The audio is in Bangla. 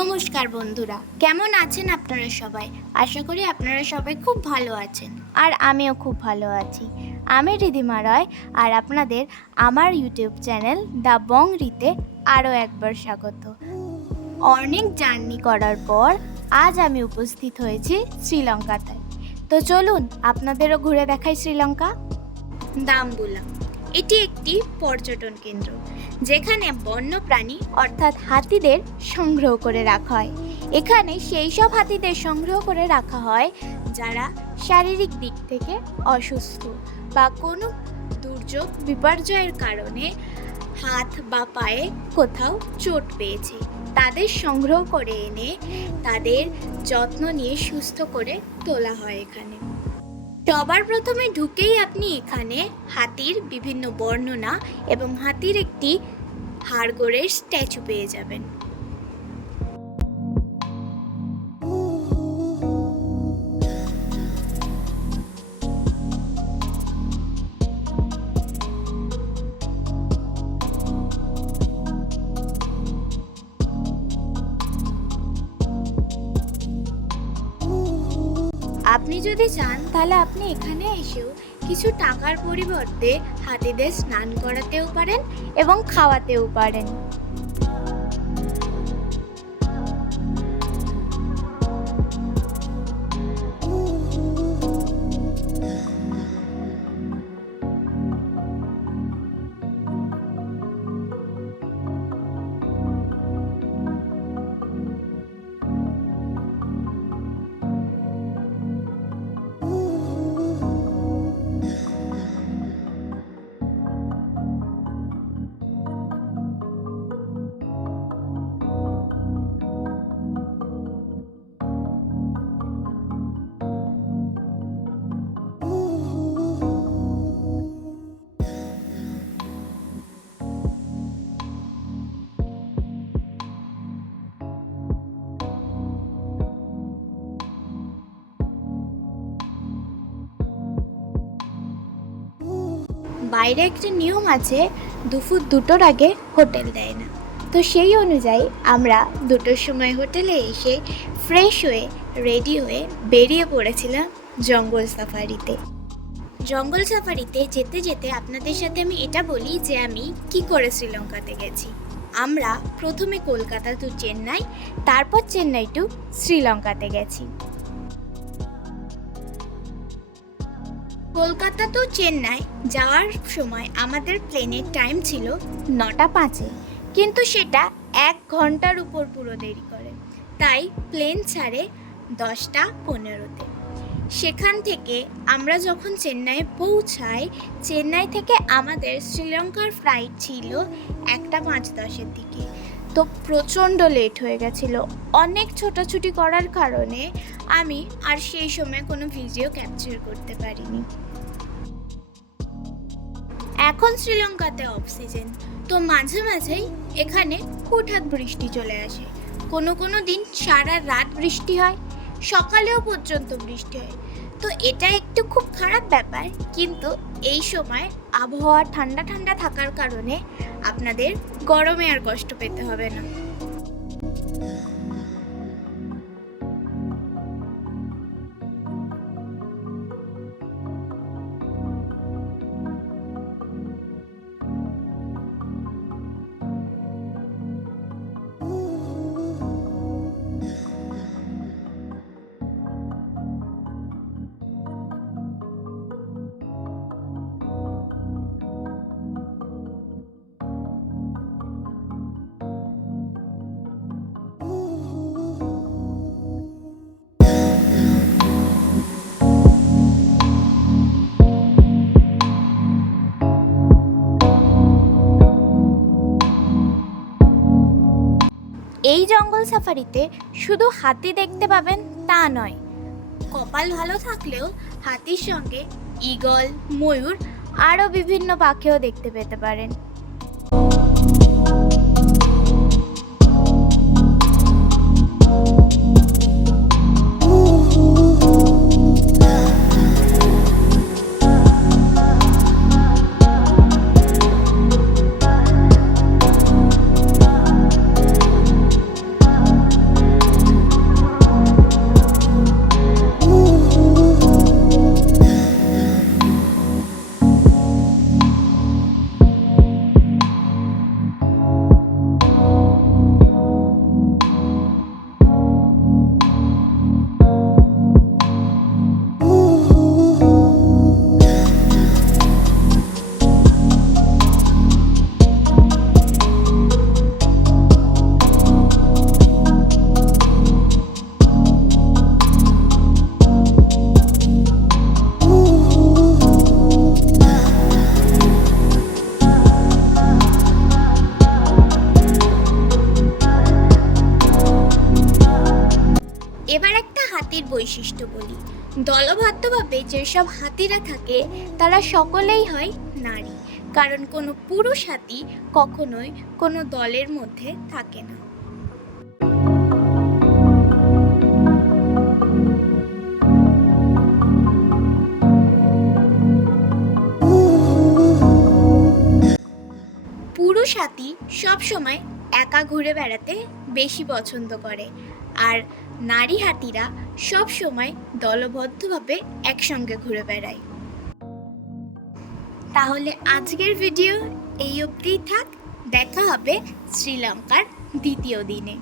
নমস্কার বন্ধুরা, কেমন আছেন আপনারা সবাই? আশা করি আপনারা সবাই খুব ভালো আছেন। আর আমিও খুব ভালো আছি। আমি রিধিমা রয়, আর আপনাদের আমার ইউটিউব চ্যানেল দ্য বংরিতে আরও একবার স্বাগত। অনেক জার্নি করার পর আজ আমি উপস্থিত হয়েছি শ্রীলঙ্কাতে। তো চলুন আপনাদেরও ঘুরে দেখাই শ্রীলঙ্কা। দাম্বুলা এটি একটি পর্যটন কেন্দ্র, যেখানে বন্যপ্রাণী অর্থাৎ হাতিদের সংগ্রহ করে রাখা হয়। এখানে সেই সব হাতিদের সংগ্রহ করে রাখা হয় যারা শারীরিক দিক থেকে অসুস্থ বা কোনো দুর্যোগ বিপর্যয়ের কারণে হাত বা পায়ে কোথাও চোট পেয়েছে। তাদের সংগ্রহ করে এনে তাদের যত্ন নিয়ে সুস্থ করে তোলা হয় এখানে। সবার প্রথমে ঢুকেই আপনি এখানে হাতির বিভিন্ন বর্ণনা এবং হাতির একটি হাড়গোড়ের স্ট্যাচু পেয়ে যাবেন। আপনি যদি চান তাহলে আপনি এখানে এসেও কিছু টাকার পরিবর্তে হাতিদের স্নান করাতেও পারেন এবং খাওয়াতেও পারেন। বাইরে একটা নিয়ম আছে, দুপুর 2টোর আগে হোটেল দেয় না। তো সেই অনুযায়ী আমরা 2টোর সময় হোটেলে এসে ফ্রেশ হয়ে রেডি হয়ে বেরিয়ে পড়েছিলাম জঙ্গল সাফারিতে। জঙ্গল সাফারিতে যেতে যেতে আপনাদের সাথে আমি এটা বলি যে আমি কি করে শ্রীলঙ্কাতে গেছি। আমরা প্রথমে কলকাতা টু চেন্নাই, তারপর চেন্নাই টু শ্রীলঙ্কাতে গেছি। কলকাতা টু চেন্নাই যাওয়ার সময় আমাদের প্লেনের টাইম ছিল 9টা 5-এ, কিন্তু সেটা 1 ঘন্টার উপর পুরো দেরি করে, তাই প্লেন ছাড়ে 10টা 15-তে। সেখান থেকে আমরা যখন চেন্নাইয়ে পৌঁছাই, চেন্নাই থেকে আমাদের শ্রীলঙ্কার ফ্লাইট ছিল 1টা 5-10-এর দিকে। তো প্রচণ্ড লেট হয়ে গেছিলো। অনেক ছোটাছুটি করার কারণে আমি আর সেই সময় কোনো ভিডিও ক্যাপচার করতে পারিনি। এখন শ্রীলঙ্কাতে অফ সিজন, তো মাঝে মাঝেই এখানে হুটহাট বৃষ্টি চলে আসে। কোনো কোনো দিন সারা রাত বৃষ্টি হয়, সকালেও পর্যন্ত বৃষ্টি হয়। তো এটা একটু খুব খারাপ ব্যাপার, কিন্তু এই সময় আবহাওয়া ঠান্ডা ঠান্ডা থাকার কারণে আপনাদের গরমে আর কষ্ট পেতে হবে না। এই জঙ্গল সাফারিতে শুধু হাতি দেখতে পাবেন তা নয়, কপাল ভালো থাকলেও হাতির সঙ্গে ঈগল, ময়ূর আরও বিভিন্ন পাখিও দেখতে পেতে পারেন। এবার একটা হাতির বৈশিষ্ট্য বলি। দলবদ্ধভাবে যেসব হাতিরা থাকে তারা সকলেই হয় নারী, কারণ কোনো পুরুষ হাতি কখনোই কোনো দলের মধ্যে থাকে না। পুরুষ হাতি সবসময় একা ঘুরে বেড়াতে বেশি পছন্দ করে, আর নারী হাতিরা সবসময় দলবদ্ধভাবে একসঙ্গে ঘুরে বেড়ায়। তাহলে আজকের ভিডিও এই অবধিই থাক। দেখা হবে শ্রীলঙ্কার দ্বিতীয় দিনে।